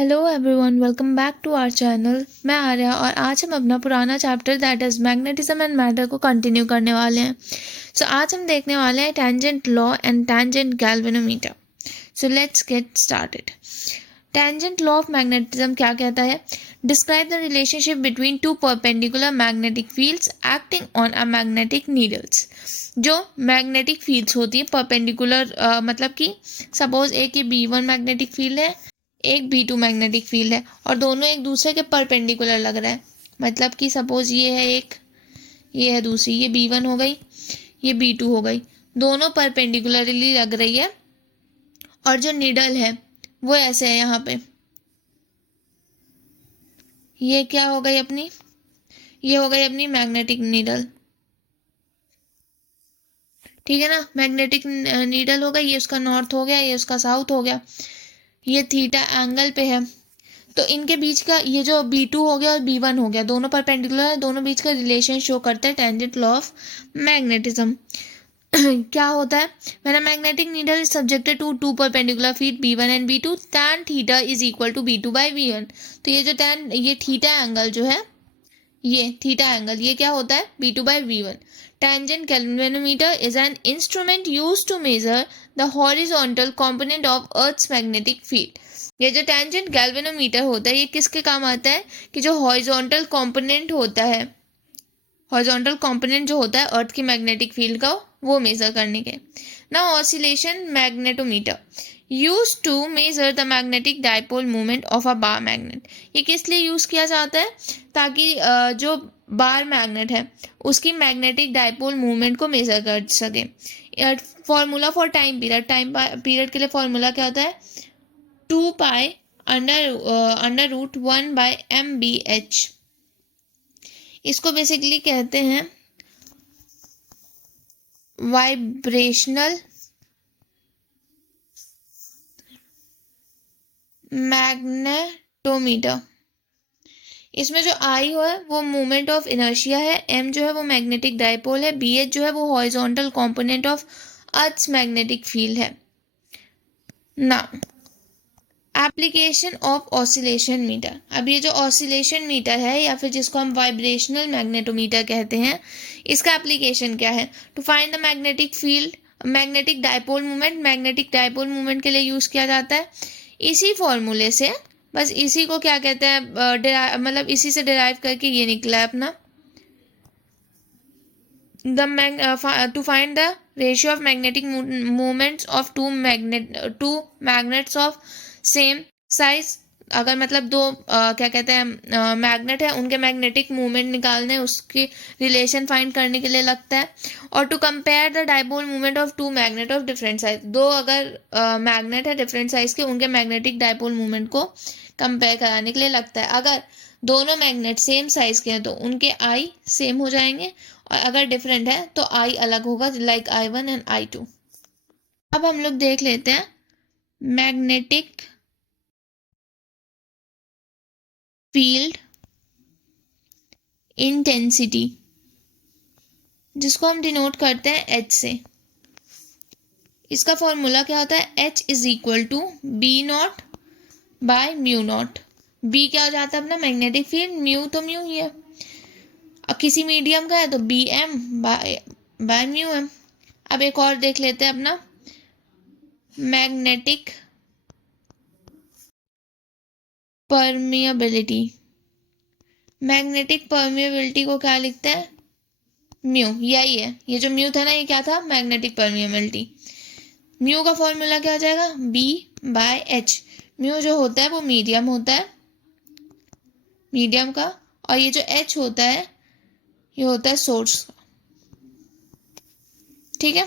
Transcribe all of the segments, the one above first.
Hello everyone, welcome back to our channel. मैं आर्या और आज हम अपना पुराना chapter that is magnetism and matter को कंटिन्यू करने वाले हैं। आज हम देखने वाले हैं tangent law and tangent galvanometer. Let's get started. Tangent law of magnetism क्या कहता है? Describe the relationship between two perpendicular magnetic fields acting on a magnetic needles. जो मैग्नेटिक फील्ड्स होती है परपेंडिकुलर, मतलब कि सपोज एक ये B1 मैग्नेटिक फील्ड है, एक B2 मैग्नेटिक फील्ड है और दोनों एक दूसरे के परपेंडिकुलर लग रहा है। मतलब कि सपोज ये है एक, ये है दूसरी, ये B1 हो गई, ये B2 हो गई, दोनों परपेंडिकुलरली लग रही है और जो निडल है वो ऐसे है यहाँ पे। ये क्या हो गई अपनी? ये हो गई अपनी मैग्नेटिक नीडल। ठीक है ना, मैग्नेटिक नीडल हो गई। ये उसका नॉर्थ हो गया, ये उसका साउथ हो गया, ये थीटा एंगल पे है। तो इनके बीच का ये जो B2 हो गया और B1 हो गया, दोनों परपेंडिकुलर है, दोनों बीच का रिलेशन शो करता है टेंजेंट लॉ ऑफ मैग्नेटिज्म। क्या होता है? When a magnetic needle is subjected to two perpendicular field B1 and B2, tan theta is equal to B2 by V1। तो ये जो tan, ये थीटा एंगल जो है, ये थीटा एंगल, ये क्या होता है? B2 by V1। Tangent galvanometer is an instrument used to measure the horizontal component of earth's magnetic field. ये जो टेंजेंट गैल्वेनोमीटर होता है, ये किसके काम आता है? कि जो हॉरिजॉन्टल कंपोनेंट होता है, हॉरिजॉन्टल कंपोनेंट जो होता है अर्थ की मैग्नेटिक फील्ड का, वो मेजर करने के। Now oscillation magnetometer use to measure the magnetic dipole movement of a bar magnet. ये किस लिए यूज किया जाता है? ताकि जो बार मैग्नेट है उसकी मैग्नेटिक डाइपोल मूवमेंट को मेजर कर सके। फॉर्मूला फॉर टाइम पीरियड के लिए फॉर्मूला क्या होता है? 2 पाई अंडर रूट 1/MBH। इसको बेसिकली कहते हैं वाइब्रेशनल मैग्नेटोमीटर। इसमें जो आई है वो मूवमेंट ऑफ इनर्शिया है, एम जो है वो मैग्नेटिक डाइपोल है, बी एच जो है वो horizontal component of earth's magnetic field है। ना एप्लीकेशन ऑफ ऑसिलेशन मीटर। अब ये जो ऑसिलेशन मीटर है या फिर जिसको हम वाइब्रेशनल मैग्नेटोमीटर कहते हैं, इसका एप्लीकेशन क्या है? To find the magnetic field, magnetic dipole movement. Magnetic dipole movement के लिए यूज किया जाता है इसी फॉर्मूले से। बस इसी को क्या कहते हैं, मतलब इसी से डिराइव करके ये निकला है अपना to find the ratio of magnetic movements of two magnets of same size। अगर मतलब दो क्या कहते हैं मैग्नेट है, उनके मैग्नेटिक मूवमेंट निकालने, उसकी रिलेशन फाइंड करने के लिए लगता है। और to compare the dipole movement of two magnet of different size. दो अगर मैग्नेट है डिफरेंट साइज के, उनके मैग्नेटिक डाइपोल मूवमेंट को कंपेयर कराने के लिए लगता है। अगर दोनों मैग्नेट सेम साइज के हैं तो उनके आई सेम हो जाएंगे, और अगर डिफरेंट है तो आई अलग होगा, लाइक I1 एंड I2। अब हम लोग देख लेते हैं मैग्नेटिक फील्ड इंटेंसिटी, जिसको हम डिनोट करते हैं H से। इसका फॉर्मूला क्या होता है? H is equal to B0 by mu naught. B क्या हो जाता है अपना? Magnetic field. म्यू तो म्यू ही है, अब किसी मीडियम का है तो BM बाय म्यू एम। अब एक और देख लेते हैं अपना मैग्नेटिक परमिएबिलिटी। मैग्नेटिक परमिएबिलिटी को क्या लिखते हैं? म्यू। यही है, ये जो म्यू था ना, ये क्या था? Magnetic permeability. म्यू का फॉर्मूला क्या हो जाएगा? B/H। म्यू जो होता है वो मीडियम होता है, मीडियम का, और ये जो H होता है ये होता है सोर्स का। ठीक है,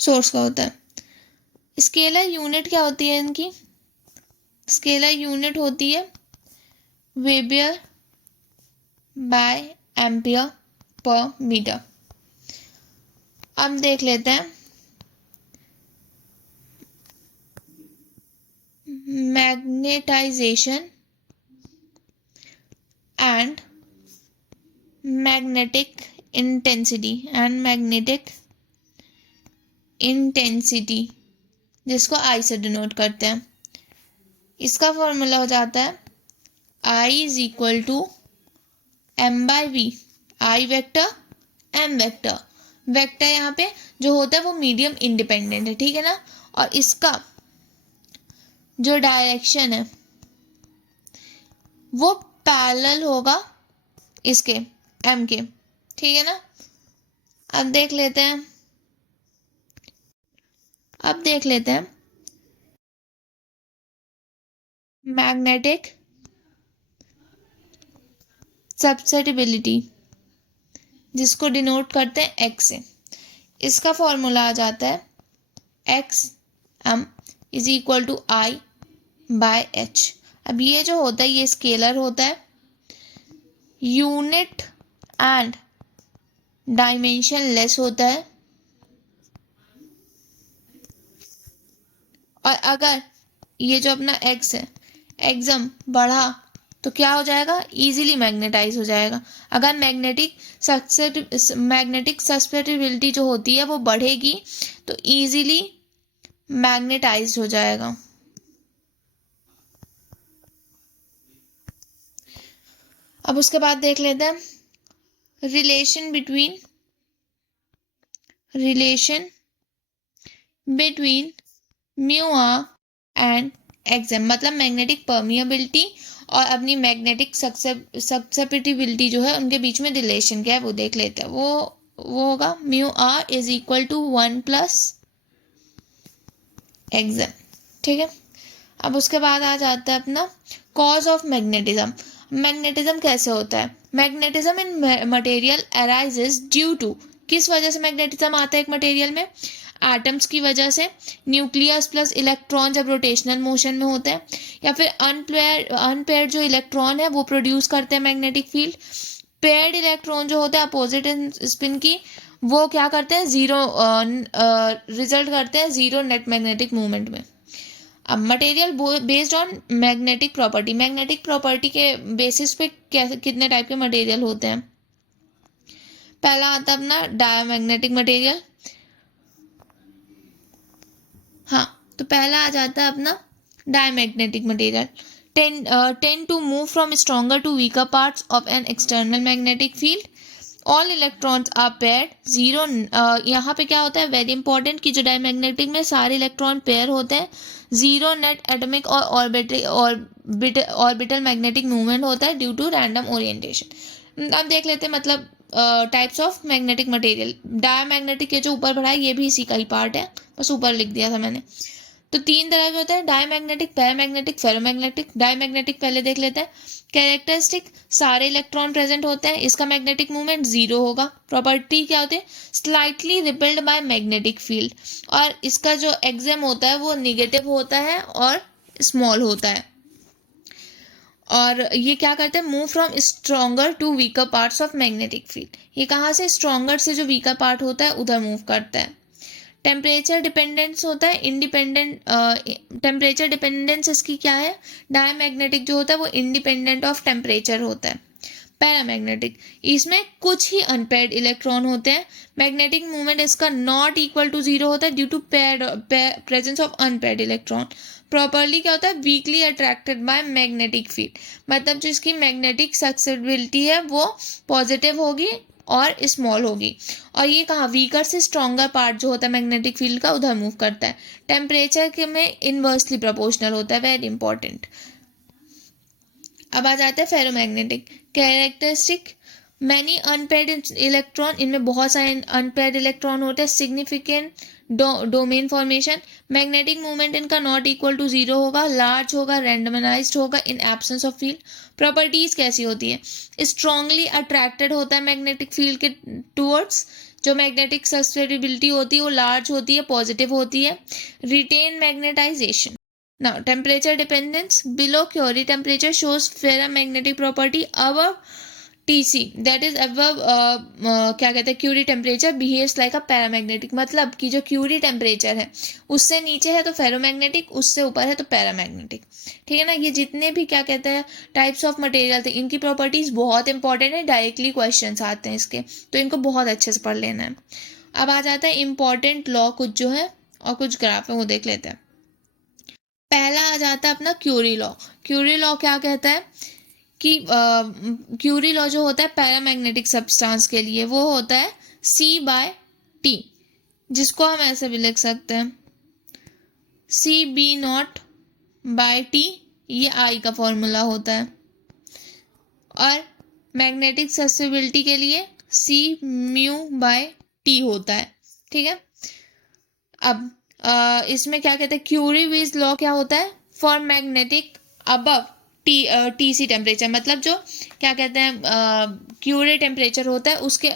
सोर्स का होता है। स्केलर यूनिट क्या होती है इनकी? स्केलर यूनिट होती है weber by ampere per metre. अब देख लेते हैं मैग्नेटाइजेशन एंड मैग्नेटिक इंटेंसिटी, जिसको I से डिनोट करते हैं। इसका फॉर्मूला हो जाता है I is equal to m by V, I vector m vector. Vector यहाँ पे जो होता है वो मीडियम इंडिपेंडेंट है, ठीक है ना, और इसका जो डायरेक्शन है वो पैरेलल होगा इसके m के, ठीक है ना। अब देख लेते हैं मैग्नेटिक सब्सिटिबिलिटी, जिसको डिनोट करते हैं x से। इसका फॉर्मूला आ जाता है x m is equal to I by H. अब ये जो होता है ये स्केलर होता है, यूनिट एंड डायमेंशन लेस होता है, और अगर ये जो अपना x है एक्सम बढ़ा तो क्या हो जाएगा, इजीली मैग्नेटाइज हो जाएगा। अगर मैग्नेटिक सब्सिटिबिलिटी जो होती है वो बढ़ेगी तो इजीली मैग्नेटाइज हो जाएगा। अब उसके बाद देख लेते हैं relation between mu R and XM, मतलब मैग्नेटिक परमिएबिलिटी और अपनी मैग्नेटिक सब्सिटिबिलिटी जो है उनके बीच में रिलेशन क्या है वो देख लेते हैं। वो होगा mu R is equal to 1 plus XM, ठीक है। अब उसके बाद आ जाता है अपना कॉज ऑफ मैग्नेटिज्म। मैग्नेटिज्म कैसे होता है, magnetism in material arises due to, किस वजह से मैग्नेटिज्म आता है एक मटेरियल में, एटम्स की वजह से, न्यूक्लियस प्लस इलेक्ट्रॉन जब रोटेशनल मोशन में होते हैं, या फिर अनपेयर्ड जो इलेक्ट्रॉन है वो प्रोड्यूस करते हैं मैग्नेटिक फील्ड। पेयर्ड इलेक्ट्रॉन जो होते हैं अपोजिट स्पिन की, वो क्या करते हैं, रिजल्ट करते हैं जीरो नेट मैग्नेटिक मूवमेंट में। अब material based on magnetic property के बेसिस पे कितने टाइप के मटेरियल होते हैं। पहला आता है अपना डायमैग्नेटिक मटेरियल, हाँ तो पहला आ जाता है अपना diamagnetic material tend to move from stronger to weaker parts of an external magnetic field. All electrons are paired. Zero यहाँ पे क्या होता है वेरी इंपॉर्टेंट कि जो डायमैग्नेटिक में सारे इलेक्ट्रॉन पेयर होते हैं, जीरो नेट एटॉमिक और ऑर्बिटल मैग्नेटिक मूवमेंट होता है ड्यू टू रैंडम ओरिएंटेशन। अब देख लेते हैं मतलब types of magnetic material. Diamagnetic के जो ऊपर पढ़ा है ये भी इसी का ही पार्ट है, बस ऊपर लिख दिया था मैंने। तो तीन तरह के होते हैं, डायमैग्नेटिक, पैरामैग्नेटिक, फेरोमैग्नेटिक। डायमैग्नेटिक पहले देख लेते हैं। कैरेक्टरिस्टिक, सारे इलेक्ट्रॉन प्रेजेंट होते हैं, इसका मैग्नेटिक मूवमेंट जीरो होगा। प्रॉपर्टी क्या होती है, slightly repelled by magnetic field, और इसका जो एक्सएम होता है वो निगेटिव होता है और स्मॉल होता है। और ये क्या करते हैं, move from stronger to weaker parts of magnetic field. ये कहाँ से, स्ट्रॉन्गर से जो वीकर पार्ट होता है उधर मूव करता है। टेम्परेचर डिपेंडेंस होता है, टेम्परेचर डिपेंडेंस इसकी क्या है, डायमैग्नेटिक जो होता है वो इंडिपेंडेंट ऑफ टेम्परेचर होता है। पैरामैग्नेटिक, इसमें कुछ ही अनपेयर्ड इलेक्ट्रॉन होते हैं, मैग्नेटिक मूवमेंट इसका नॉट इक्वल टू जीरो होता है due to presence of unpaired electron. Properly क्या होता है, weakly attracted by magnetic field, मतलब जो इसकी मैग्नेटिक सक्सेसिबिलिटी है वो पॉजिटिव होगी और स्मॉल होगी। और ये कहाँ, वीकर से स्ट्रॉन्गर पार्ट जो होता है मैग्नेटिक फील्ड का उधर मूव करता है। टेम्परेचर के में इनवर्सली प्रोपोर्शनल होता है, वेरी इंपॉर्टेंट। अब आ जाता है ferromagnetic. Characteristic, many unpaired electron, इनमें बहुत सारे अनपेयर्ड इलेक्ट्रॉन होते हैं। Significant domain formation, magnetic movement इनका नॉट इक्वल टू जीरो होगा, लार्ज होगा, रैंडमनाइज्ड होगा in absence of field. Properties कैसी होती है, स्ट्रांगली अट्रैक्टेड होता है मैग्नेटिक फील्ड के टूवर्ड्स, जो मैग्नेटिक सब्सिटिबिलिटी होती है वो लार्ज होती है, पॉजिटिव होती है। Retain magnetisation. Now temperature dependence, below Curie temperature shows ferromagnetic property, above TC that is above क्या कहते हैं, Curie temperature behaves like a paramagnetic, मतलब कि जो क्यूरी टेम्परेचर है उससे नीचे है तो फेरोमैग्नेटिक, उससे ऊपर है तो पैरामैग्नेटिक, ठीक है ना। ये जितने भी क्या कहते हैं टाइप्स ऑफ मटेरियल थे इनकी प्रॉपर्टीज बहुत इंपॉर्टेंट है, डायरेक्टली क्वेश्चंस आते हैं इसके, तो इनको बहुत अच्छे से पढ़ लेना है। अब आ जाता है इंपॉर्टेंट लॉ कुछ जो है और कुछ ग्राफ है वो देख लेते हैं। पहला आ आ जाता है अपना क्यूरी लॉ। क्यूरी लॉ क्या कहता है कि क्यूरी लॉ जो होता है पैरामैग्नेटिक सब्सटेंस के लिए वो होता है C/T, जिसको हम ऐसे भी लिख सकते हैं CB0/T, ये I का फॉर्मूला होता है। और मैग्नेटिक ससेसिबिलिटी के लिए C/μ/T होता है। ठीक है, अब इसमें क्या कहते हैं, क्यूरी वेज लॉ क्या होता है, for magnetic above TC temperature, मतलब जो क्या कहते हैं क्यूरी टेम्परेचर होता है उसके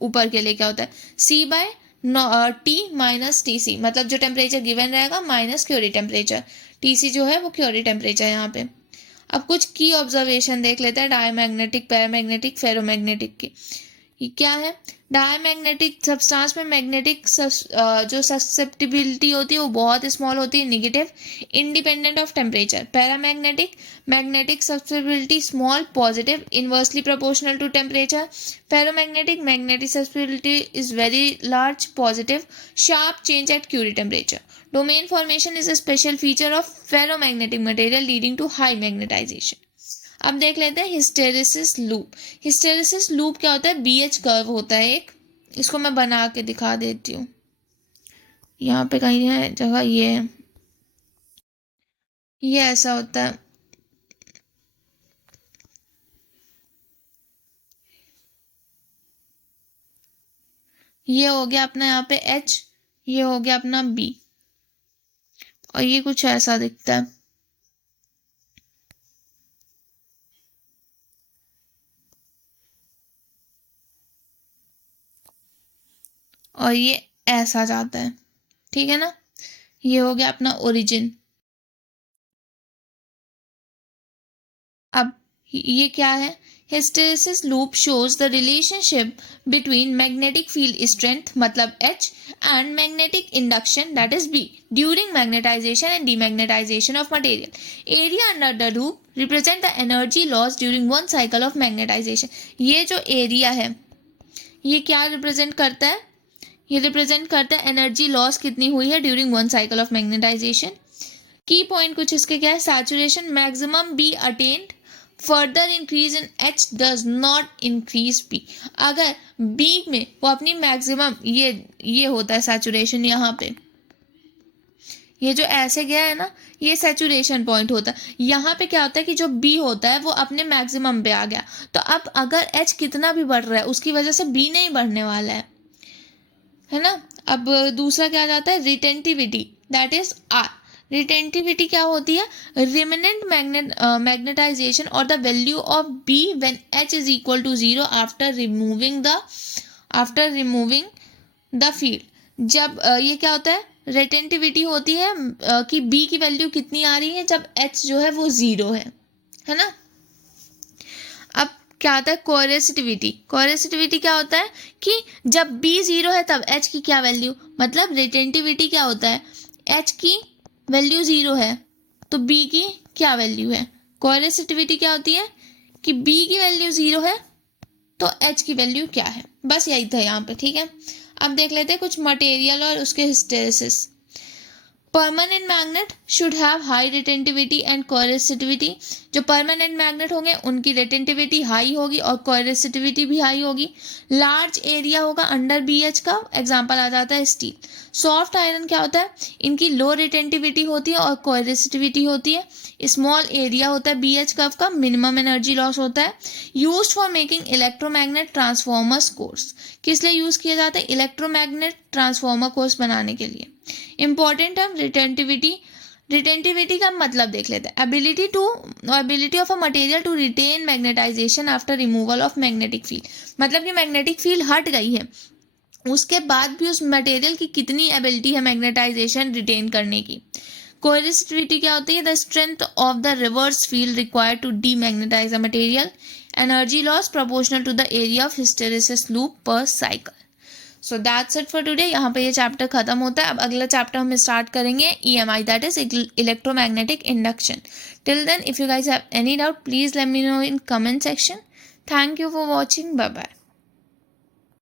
ऊपर के लिए क्या होता है C/T माइनस TC, मतलब जो टेम्परेचर गिवन रहेगा माइनस क्यूरी टेम्परेचर, TC जो है वो क्यूरी टेम्परेचर यहाँ पे। अब कुछ की ऑब्जर्वेशन देख लेते हैं डायमैग्नेटिक, पैरामैग्नेटिक, फेरोमैग्नेटिक की। ये क्या है, डायमैग्नेटिक सब्सटेंस में मैग्नेटिक जो ससेप्टिबिलिटी होती है वो बहुत स्मॉल होती है, negative, independent of temperature. Paramagnetic, magnetic susceptibility small, positive, inversely proportional to temperature. Ferromagnetic, magnetic susceptibility is very large, positive, sharp change at Curie temperature. Domain formation is a special feature of ferromagnetic material leading to high magnetisation. अब देख लेते हैं hysteresis loop. Hysteresis loop क्या होता है, BH curve होता है एक, इसको मैं बना के दिखा देती हूँ, यहाँ पे कहीं है जगह, ये है, ये ऐसा होता है। ये हो गया अपना यहाँ पे H, ये हो गया अपना B, और ये कुछ ऐसा दिखता है। और ये ऐसा जाता है, ठीक है ना, ये हो गया अपना ओरिजिन। अब ये क्या है, hysteresis loop shows the relationship between magnetic field strength मतलब H and magnetic induction that is B during magnetisation and demagnetisation of material. Area under the loop represent the energy loss during one cycle of magnetisation. ये जो area है ये क्या represent करता है, ये represent करता है एनर्जी लॉस कितनी हुई है during one cycle of magnetisation. की पॉइंट कुछ इसके क्या है, saturation maximum B attend, further increase in H does not increase B। अगर B में वो अपनी मैक्सिमम, ये होता है सैचुरेशन, यहाँ पे ये जो ऐसे गया है ना ये सैचुरेशन पॉइंट होता है। यहाँ पे क्या होता है कि जो B होता है वो अपने मैक्सिमम पे आ गया, तो अब अगर H कितना भी बढ़ रहा है उसकी वजह से B नहीं बढ़ने वाला है ना। अब दूसरा क्या जाता है, retentivity that is R। Retentivity क्या होती है, रिमेनेंट मैग्नेटाइजेशन और the value of B when H is equal to 0 after removing the field. जब ये क्या होता है, रिटेंटिविटी होती है कि B की वैल्यू कितनी आ रही है जब H जो है वो 0 है ना। अब क्या आता है, कोरेसिटिविटी। कोरेसिटिविटी क्या होता है कि जब B 0 है तब H की क्या वैल्यू, मतलब रिटेंटिविटी क्या होता है, H की वैल्यू 0 है तो B की क्या वैल्यू है। कोरेसिटिविटी क्या होती है कि B की वैल्यू 0 है तो H की वैल्यू क्या है। बस यही था यहाँ पे, ठीक है। अब देख लेते हैं कुछ मटेरियल और उसके hysteresis. Permanent magnet should have high retentivity and coercivity. जो परमानेंट मैग्नेट होंगे उनकी रिटेंटिविटी हाई होगी और कोरेसिटिविटी भी हाई होगी। लार्ज एरिया होगा अंडर BH का, एग्जांपल आ जाता है स्टील। सॉफ्ट आयरन क्या होता है, इनकी लो रिटेंटिविटी होती है और कोरेसिटिविटी होती है। स्मॉल एरिया होता है BH कर्व का, मिनिमम एनर्जी लॉस होता है। Used for making electromagnet transformers course. किस लिए यूज किया जाता है, इलेक्ट्रोमैग्नेट ट्रांसफॉर्मर कोर्स बनाने के लिए। Important term retentivity. रिटेंटिविटी का मतलब देख लेते हैं, ability of a material to retain magnetization after removal of magnetic field. मतलब कि मैग्नेटिक फील्ड हट गई है उसके बाद भी उस मटेरियल की कितनी एबिलिटी है मैग्नेटाइजेशन रिटेन करने की। कोरेसिटिविटी क्या होती है, the strength of the reverse field required to demagnetize a material. Energy loss proportional to the area of hysteresis loop per cycle. So that's it for today. यहाँ पे ये चैप्टर खत्म होता है। अब अगला चैप्टर हम स्टार्ट करेंगे EMI that is electromagnetic induction. Till then if you guys have any doubt please let me know in comment section. Thank you for watching, bye bye.